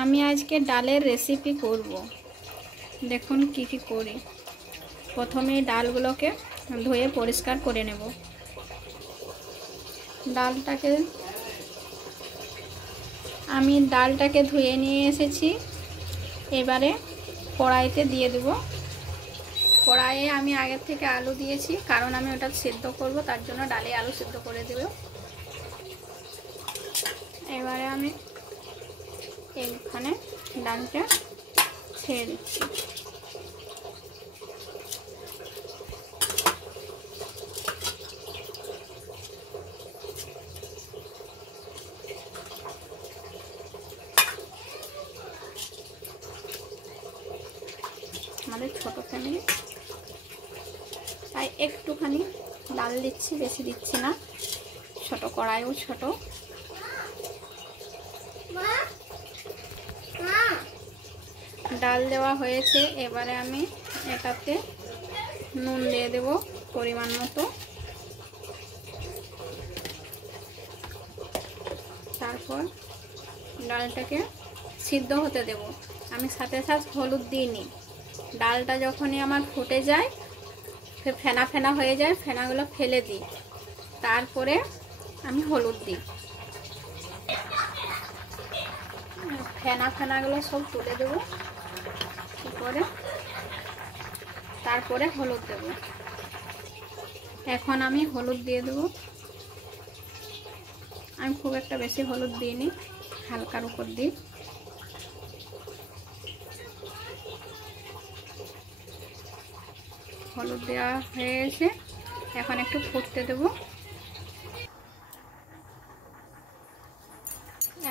আমি আজকে ডালের রেসিপি করব। দেখুন কি কি করি। প্রথমে ডালগুলোকে ধুয়ে পরিষ্কার করে নেব। আমি ডালটাকে ধুয়ে নিয়ে এসেছি। এবারে কড়াইতে দিয়ে দেব। কড়াইয়ে আমি আগের থেকে আলু দিয়েছি, কারণ আমি ওটা সিদ্ধ করব, তার জন্য ডালে আলু সিদ্ধ করে দেব। এবারে আমি এইখানে ডালটা ছেড়ে দিচ্ছি। আমাদের ছোট ফ্যামিলি, তাই একটুখানি ডাল দিচ্ছি, বেশি দিচ্ছি না। ছোট কড়াইও ছোট। ডাল দেওয়া হয়েছে। এবারে আমি এটাতে নুন দিয়ে দেব পরিমাণ মতো। তারপর ডালটাকে সিদ্ধ হতে দেব। আমি সাথে সাথে হলুদ দিইনি। ডালটা যখনই আমার ফুটে যায়, ফেনা ফেনা হয়ে যায়, ফেনাগুলো ফেলে দিই, তারপরে আমি হলুদ দিই। ফেনাগুলো সব তুলে দেবো করে, তারপরে হলুদ দেব। এখন আমি হলুদ দিয়ে দেবো। আমি খুব একটা বেশি হলুদ দিইনি, হালকার উপর দিই। হলুদ দেওয়া হয়ে গেছে। এখন একটু ফুটতে দেব।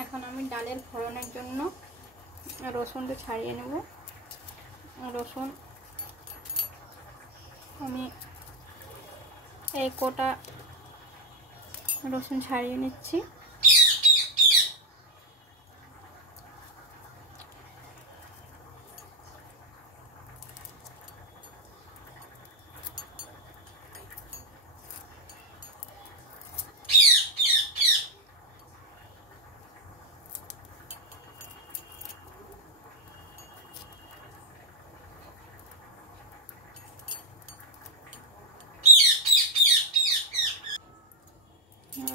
এখন আমি ডালের ফোড়নের জন্য রসুনটা ছাড়িয়ে নেব। রসুন আমি এই কোটা রসুন ছাড়িয়ে নিচ্ছি।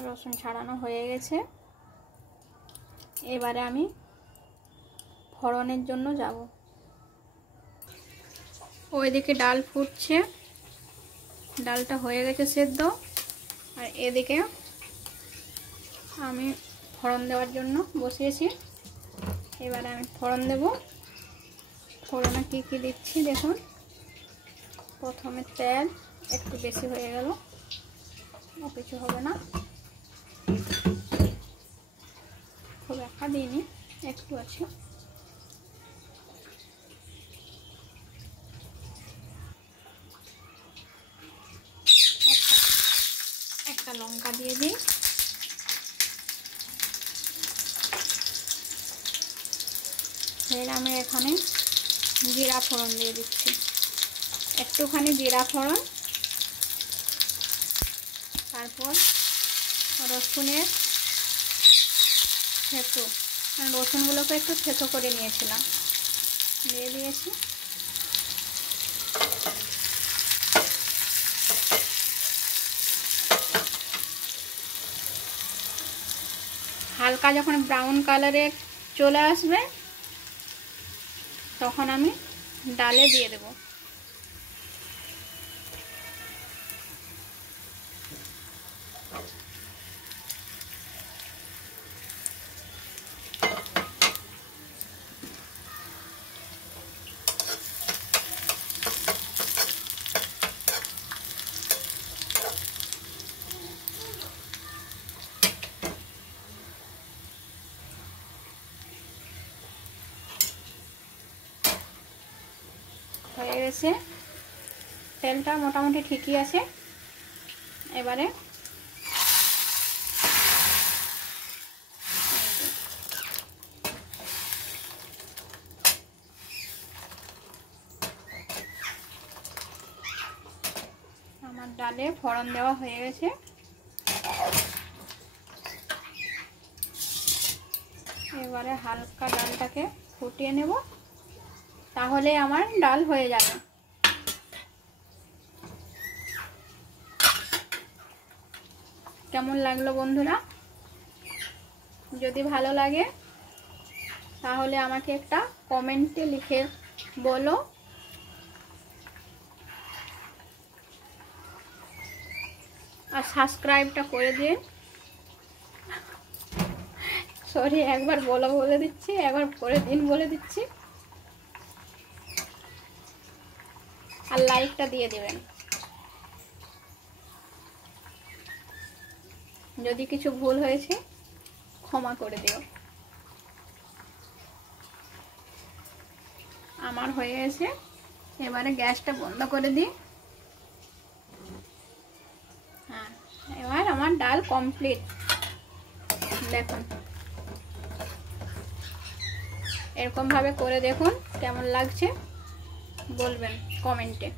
রসুন ছাড়ানো হয়ে গেছে। এবারে আমি ফোড়নের জন্য যাব। ওইদিকে ডাল ফুটছে, ডালটা হয়ে গেছে সেদ্ধ। আর এদিকে আমি ফোড়ন দেওয়ার জন্য বসিয়েছি। এবারে আমি ফোড়ন দেব। ফোড়নে কি কি দিচ্ছি দেখুন। প্রথমে তেল একটু বেশি হয়ে গেল, কিছু হবে না, খুব একটা দিইনি, একটু আছে। একটা লঙ্কা দিয়ে দিই। ফের আমি এখানে জিরা ফোড়ন দিয়ে দিচ্ছি, একটুখানি জিরা ফোড়ন। তারপর রসুনের থেঁতো, রসুনগুলোকে একটু থেঁতো করে নিয়েছিলাম, দিয়ে দিয়েছি। হালকা যখন ব্রাউন কালারে চলে আসবে, তখন আমি ডালে দিয়ে দেব। হয়ে গেছে, তেলটা মোটামুটি ঠিকই আছে। এবারে আমার ডালে ফোড়ন দেওয়া হয়ে গেছে। এবার এবারে হালকা ডালটাকে ফুটিয়ে নেব, তাহলে আমার ডাল হয়ে যাবে। কেমন লাগলো বন্ধুরা? যদি ভালো লাগে তাহলে আমাকে একটা কমেন্টে লিখে বলো। আর সাবস্ক্রাইবটা করে দিয়ে, সরি একবার বলে দিচ্ছি, একবার করে দিন বলে দিচ্ছি। আর লাইকটা দিয়ে দেবেন। যদি কিছু ভুল হয়েছে ক্ষমা করে দিও। আমার হয়ে গেছে, এবারে গ্যাসটা বন্ধ করে দিই। হ্যাঁ, এবার আমার ডাল কমপ্লিট। দেখুন এরকম ভাবে করে দেখুন, কেমন লাগছে বলবেন কমেন্টে।